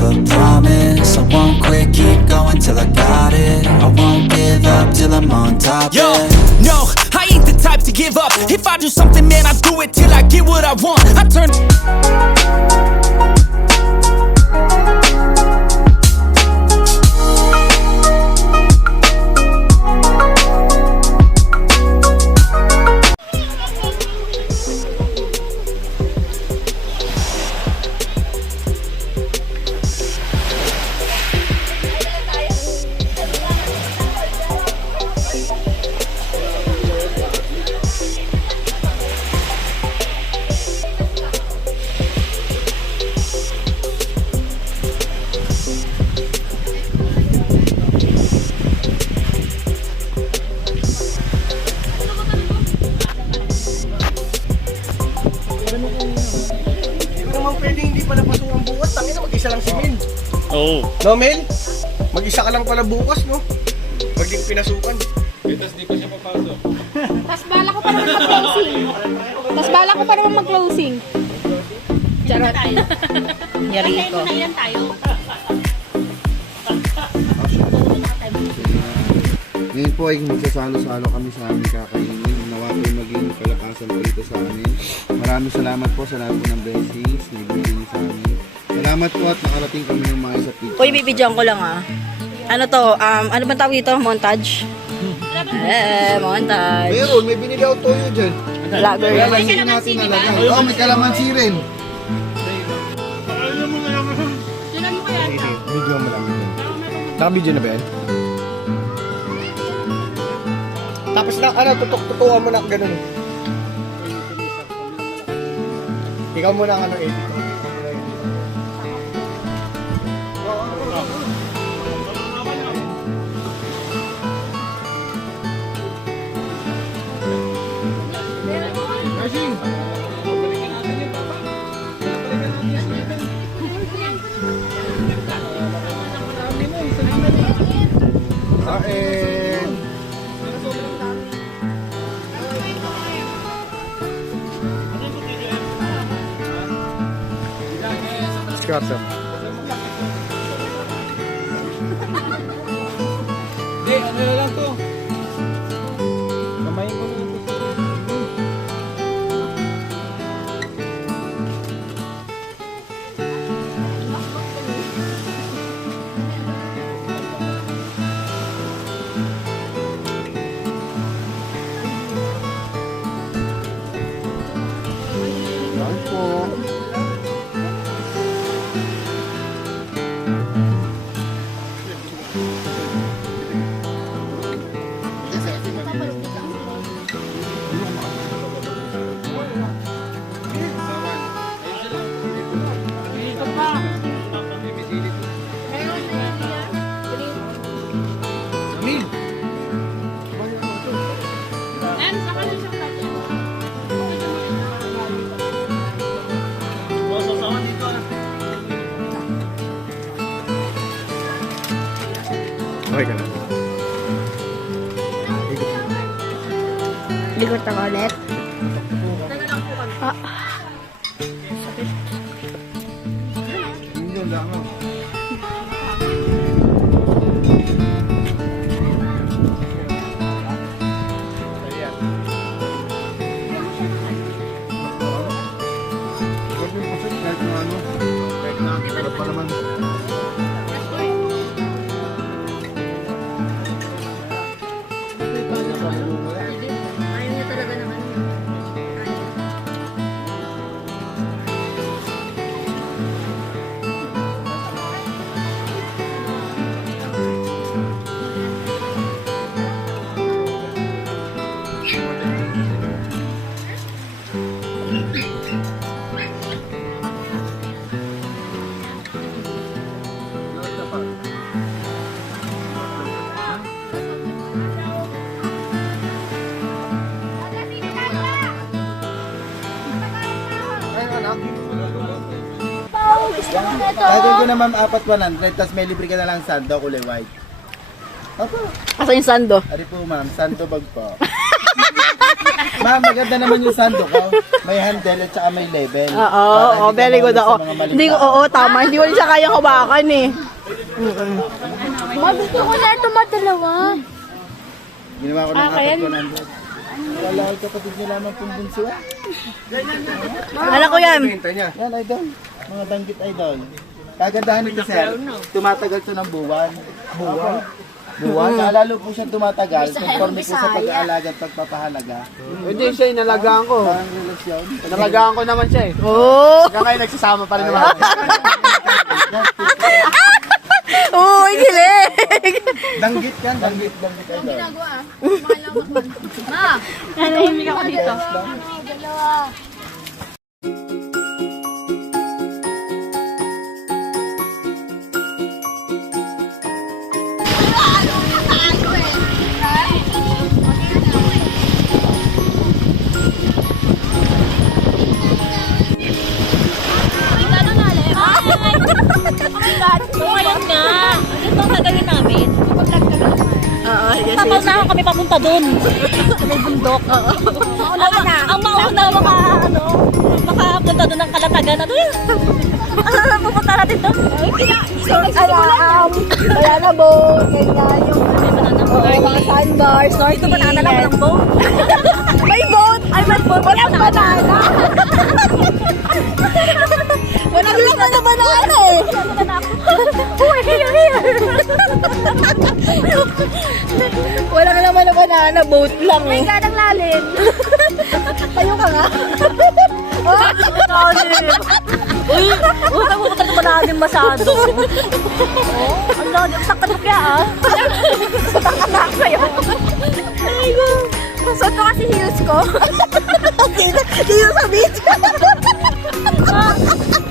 a promise. I won't quit, keep going till I got it. I won't give up till I'm on top. Yo, yeah. no, I ain't the type to give up. If I do something, man, I do it till I get what I want. I turn. Oo. No, Mel? Mag-isa ka lang pala bukas, no? Pag di ko pinasukan. Tapos di pa siya papasok. Tas bala ko pa naman mag-closing. Tas bala ko pa naman mag-closing. Charot. Yari ko. Ngayon po ay magsasalo-salo kami sa aming kakainin. Nawa po ay maging kalakasan po ito sa amin. Maraming salamat po sa lahat po ng blessings na ibigay niyo sa amin. Salamat po at nakarating kami ng mga sa pizza. Uy, bibidyoan ko lang ah. Ano to? Ano ba tawag dito? Montage? Montage. Meron, may binili ako toyo dyan. Vlogger. Kalamansi natin nalagay. Oo, may kalamansi rin. Video mo lang. Naka-video na ba yan? Tapos na, tutukan mo na ganun. Ikaw muna ang edit. Kain! Scarso. Hindi, ano na lang to? Kamayin ko na ito. Kain po. Okay ka na. Likot ako ulit. Hindi lang ako. Kahit na ano, kahit na sarap pa naman. Ayaw niya talaga naman. Dagdag ko naman 4,100, tapos may libre ka na lang sando, kulay white. Opo. Asa yung sando? Ari po ma'am, sando bag po. Ma'am, maganda naman yung sando ko. May handle at saka may level. Oo, very good ako. Hindi ko, oo, tama. Hindi ko rin siya kayang hawakan eh. Gusto ko na ito madalawa. Ginawa ko ng apat ko nandun. Wala ay kapatid niya lamang pong bunso. Alam ko yan. Pinta niya. Yan, idol. Mga danggit idol. Kagandahan nito, sir. Tumatagal to ng buwan. Buwan? Buwan? Lalo po siya tumatagal. Conforme po sa pag-aalaga at pagpapahalaga. Hindi siya, inalagaan ko. Parang relasyon. Inalagaan ko naman siya eh. Oo. Hanggang ngayon nagsasama pa rin naman. Uy, kilig. Danggit yan, danggit idol. Nanahimik ako dito. Ngayon nga. Ito ang gagawin namin. Oo, yes, Papaunahan kami papunta dun. Sa may bundok. Ang mauna makapunta dun ng Kalatagan. Ano yun? Pupunta natin dun. banana boat, ganyan, yung mga sandbars, Ito snorkeling. banana lang ng boat. May boat! Ay, may boat! Walang banana! Walang laman na banana eh! Uy, here. Walang laman na banana, boat lang eh. Ganang lalim. Tayo ka nga. Uy, pupunta naman natin masyado. Ang lalim, takadok ya ah. Anak sa'yo. Suot ko kasi heels ko. Dito sa beach.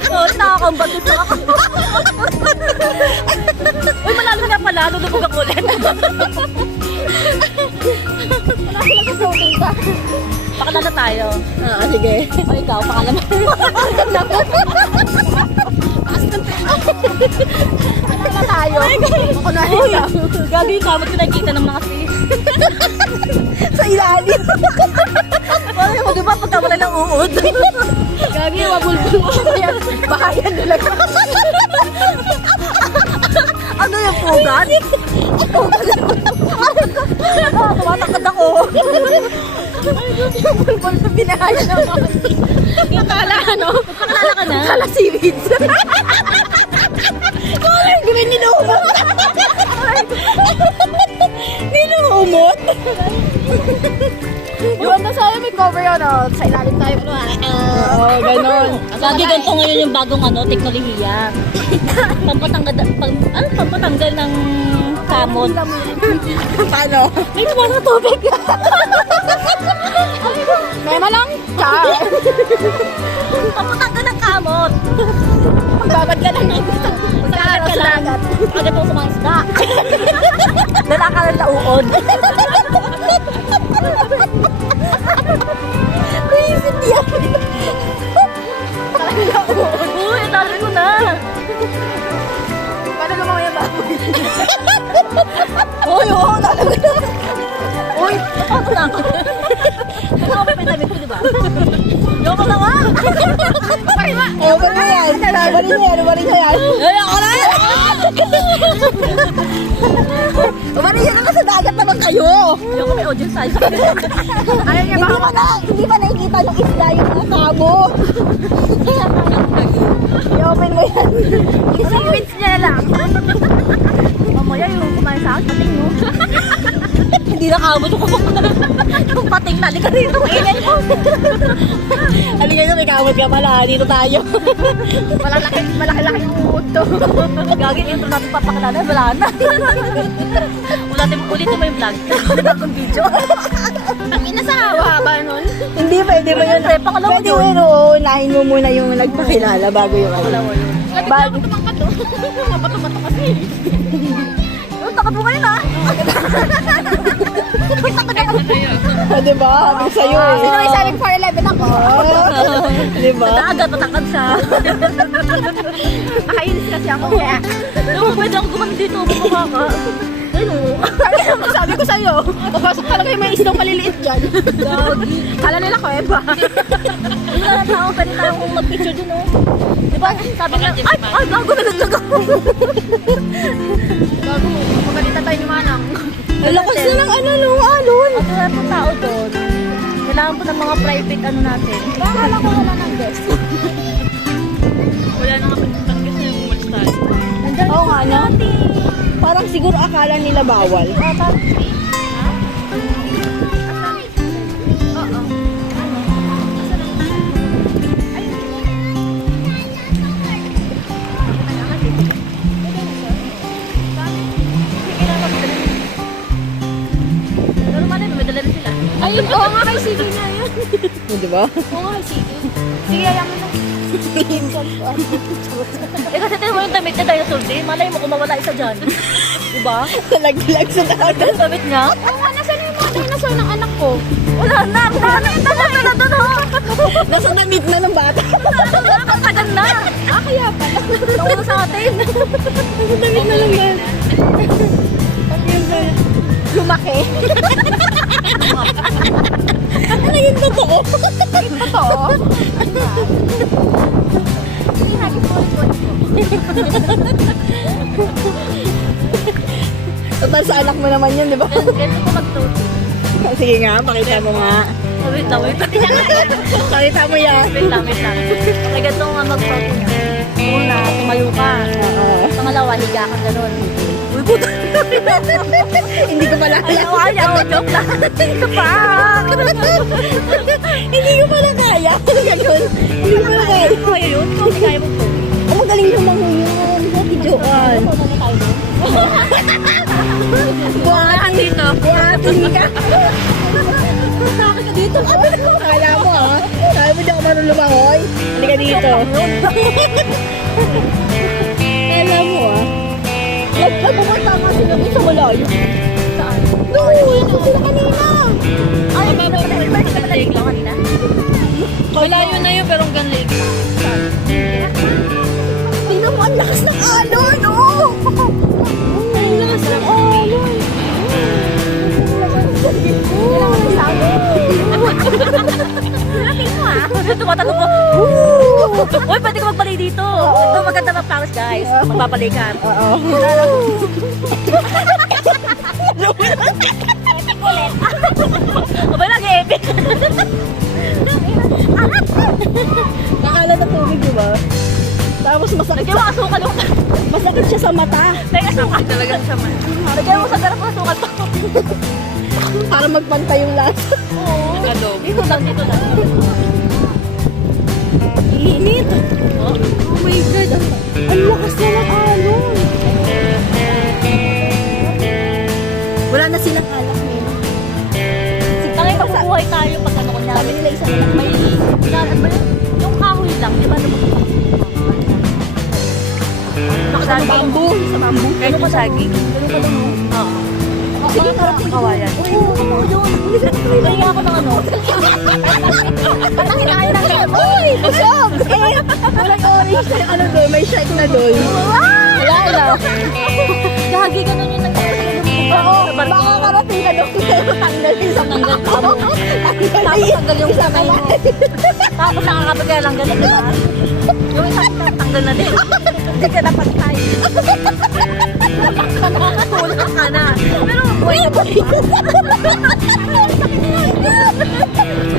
Oo, nakakambag dito ako. Uy, malalim nga pala. Lulubog ako ulit. Pakilala tayo. Sige. O ikaw, pakilala. Ano na tayo? Uy, gagawin ka. Ba't nakikita ng mga fish? Sa ilalim. Ay, mo, di ba? Pagka wala ng uod. Gagi, mabulbul mo. Bahayan nila. Ano yung pugat? Tumatakad ako. Yung bulbul na binahayan naman. Yung kala, ano? Pakilala ka na. Kala seaweeds. Hindi mo ninuumot. Ninuumot? Yung ano sa'yo, may cover yun, oh. Sa ilalim tayo. Oo, ganon. Lagi ganito ngayon yung bagong teknolohiya. Pampatanggal ng kamot. Paano? May naman sa tubig. Mema lang. Char. Pampatanggal ng kamot. Magbabad ka lang. Magkakaroon ka lang. Agad po sa mga isda. Dala ka lang nauod. Naisip yan. Uy, dali ko na. Paano lumawa yung baboy? Uy, oo, talaga. Uy, napako na ako. Ano pa yung damit ko, di ba? Yoko na nga. Eh, balik mo yan. Balik mo yan. Ayoko na. Balik yan naman sa dagat naman kayo. Yoko may audience size. Ayaw niya ba? Hindi pa nakikita yung isla yung mga tabo. I-open mo yan. Seaweeds niya lang. Mamaya yung kumain sa akin, pating mo. Hindi na kamot yung pating na. Halika dito, kainin mo. Halika nyo, may kamot ka pala. Dito tayo. Malaki-laki yung uod to. Gagin, intro natin papakilala. Wala na. Ulitin mo yung vlog. Bagong video. Ang ina sa haba nun. Hindi, pwede mo yun. Siyempre, pangalawa Pwede yun. mo yun, oo. Unahin mo muna yung nagpakilala bago yung ano. Bago. Tumangkat to. Mabato-bato kasi. Yung takad mo ngayon ah. Ah, diba? Sabi sa'yo eh. Sino may sabing 4'11 ako? Diba? Agad patakad siya. Nakainis kasi ako kaya. Yung pwede ako gumano dito. Bumukha ka. Sabi ko sa'yo, papasok talaga yung may isdang maliliit dyan. Kala nila ko, Eva. Wala na tao, pwede tayong mag-picture dun, oh. Diba, sabi na, ay, gago na nagtagaw. Bago, magalitan tayo ni Manang. Lakas na ng ano, no, alon. At wala pong tao doon. Kailangan po ng mga private ano natin. Bahala ko wala ng guest. Wala na nga pagpuntang guest na yung umalis tayo. Oo nga, no? Parang siguro akala nila bawal. Pero malay mo, may dala rin sila. Ayun, oo nga kay Sige na yun. Di ba? Oo nga kay Sige. Sige, ayaw mo na. Eh kasi tayo mo yung damit na dinosaur din. Malay mo kung mawala isa dyan. Diba? Nalaglag sa dagat. Ang damit niya? Oo nga, nasaan yung mga dinosaur ng anak ko? Wala na. Dami yung dala na doon, oh. Nasa damit na ng bata. Ang tagal na. Ah, kaya pala. Nakuha sa atin. Nasa damit na lang yan. Lumaki. Ano yung totoo? Totoo. Hindi natin po. Total sa anak mo naman yun, di ba? Ganito ko mag-tuti. Sige nga, pakita mo nga. Wait lang, wait lang. Pakita mo yan. Wait lang, wait lang. Kaya ganito nga mag-tuti niya. Una, tumayo ka. Oo. Pangalawa, higa ka ganun. Uy, puto. Hindi ko pala kaya. Ayaw, joke lang. Ito pa. Hindi ko pala kaya. Ganun. Hindi ko pala kaya. Hindi ko kaya yun. Kung hindi kaya mo-tuti. Oh, magaling naman yun. Sa Joan. Buhatin dito. Buhatin ka. Bakit ka dito? Kala mo ha? Kala mo di ako marunong lumangoy? Hindi ka dito. Kala mo ha? Nagpupunta nga sila dito sa malayo. Saan? Doon! Sila kanina! Ay, hindi na pala leg lang kanina. Malayo na yun, pero hanggang leg. Tingnan mo, ang lakas ng alon! Oh! Ang lakas ng alon! Tumatanong ko, uy, pwede ka magpalay dito. Ito maganda mag-Paris, guys. Magpapalikan. Oo. Abay lang, epic. Nakalat ang tubig, di ba? Tapos masakit Lagyan mo asukal yung... masakit siya sa mata. May asukal talaga siya man. Lagyan mo sa garap ng asukal pa. Para magpantay yung lasa. Oo. Dito lang, dito lang. Init. Oh? Oh my God. Ang lakas na ng alon. Wala na silang alak nila. Tangay mabubuhay tayo pag ano ko Sabi nila isa lang may ano ba yun? Yung kahoy lang, di ba? Sa bamboo. Sa bamboo. Kahit yung saging. Ganun ka lang. Oo. Sige, parating. Kawayan. Oo, totoo yun. Kaya ako ng ano. Nakinain ng shell. Uy, busog! Eh, walang orange na yung ano doon. May shake na doon. Wala na. Gagi ganun yung nagkakaroon. Oo, baka karating ka doon. Tanggal yung sa mga. Tapos tanggal yung sa kayo. Tapos nakakapagaya lang ganun, di ba? Yung isang tanggal na din. Hindi ka dapat tayo. Nakakatulog ka na. Pero buhay na buhay pa.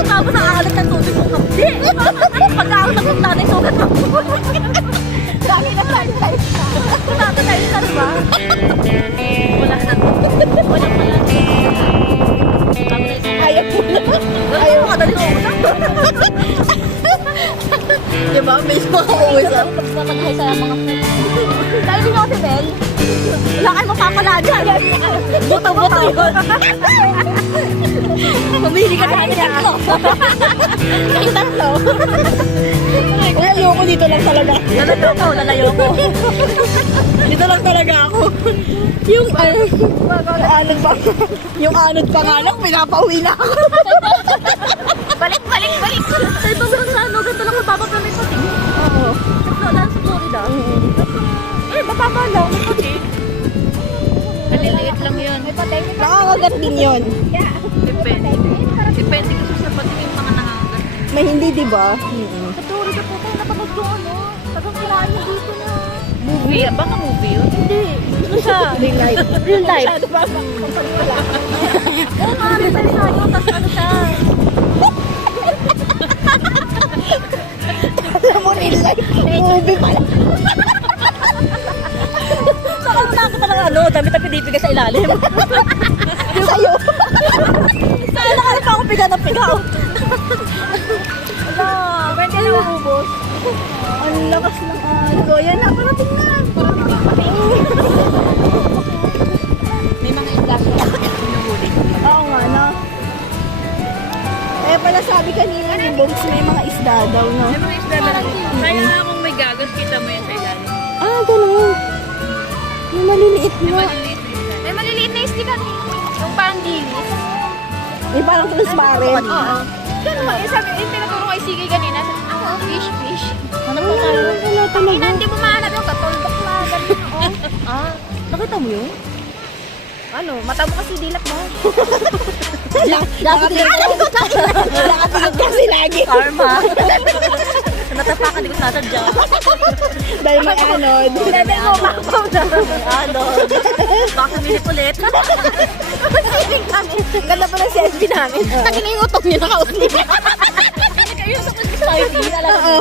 Tapos nakakalit ng tubig mong kapdi. Pagkaon na kung tatay sugat mo. Lagi na tayo tayo. Tatay tayo sa diba? Wala na. Wala pala. Ayaw mo na. Ayaw mo kadali mo. Diba? May mga uusap. Pagpapaghay sa mga friends. Tayo din ako si Bel. Wala kayo mapapala dyan. Buto-buto yun. Pumili ka na niya. Kahit tatlo. Lalayo ko dito lang talaga. Lalayo ko. Dito lang talaga ako. Yung anod pa. Yung anod pa nga lang, pinapauwi na ako. Balik. Tayo ba sa ano? Ganito lang mapapapamit ko. Oo. Wala sa Florida. Eh, mapapa lang. Maliliit lang nangangagat din yun. Depende. Depende kasi sa pati yung mga nangangagat. May hindi, di ba? Katulad na po tayo napanood ko ano. Tagang kinain niya dito na. Movie? Baka movie yun? Hindi. Ano siya? Real life. Real life. Oo nga, may tayo. Tapos ano siya? Alam mo, real life. Movie pala. Saka nakakita ng ano, damit na pinipiga sa ilalim. Sa'yo. Saka nakakita ako piga ng pigaw. Ala, pwede na maubos. Ang lakas ng ano. Yan na, parating na. May mga isda siya. Hinuhuli. Oo nga, no? Kaya pala sabi kanina ni Bogs, may mga isda daw, no? May mga isda na rin. Kaya nga kung may gagas, kita mo yan sa ilalim. Ah, ganun. Yung maliliit May na. maliliit na isda. May maliliit na isda kami. Yung parang dilis. May parang transparent. Oo. Ganun, sabi, yung tinaturo kay Sige kanina, ako, fish. Ano po tayo? Wala Ina, talaga. hindi mo mahanap yung katuldok na ganun. Ah, nakita mo yun? Ano, mata mo kasi dilak mo. Nakatingin kasi lagi. Karma. Natapakan, di ko sasadya. Dahil may anod. Hindi mo makaw na. Ano? Baka minit ulit. Siling kami. Ganda pa ng selfie namin. Taki na yung utok niya nakausli. Kayo sa society, alam mo.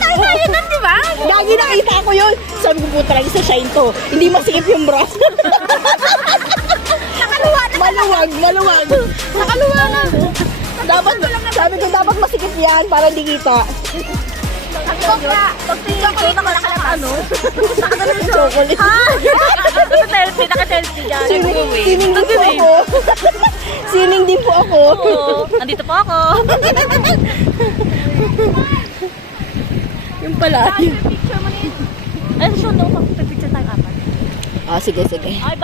Ay, tayo nun, di ba? Lagi nakita ko yun. Sabi ko, puta lang sa shine to. Hindi masikip yung bra. Maluwag. Nakaluwa na. Dapat, sabi ko, dapat masikip yan para hindi kita. Ang kokra. Pag tingin ko, nakalak ano? Nakaganon siya. Chocolate. Ha? Naka-selfie dyan. Sining din po ako. Sining din po ako. Oo, andito po ako. Yung pala. Picture mo na yun. Ay, show daw. Picture tayo apat. Ah, sige. Ay,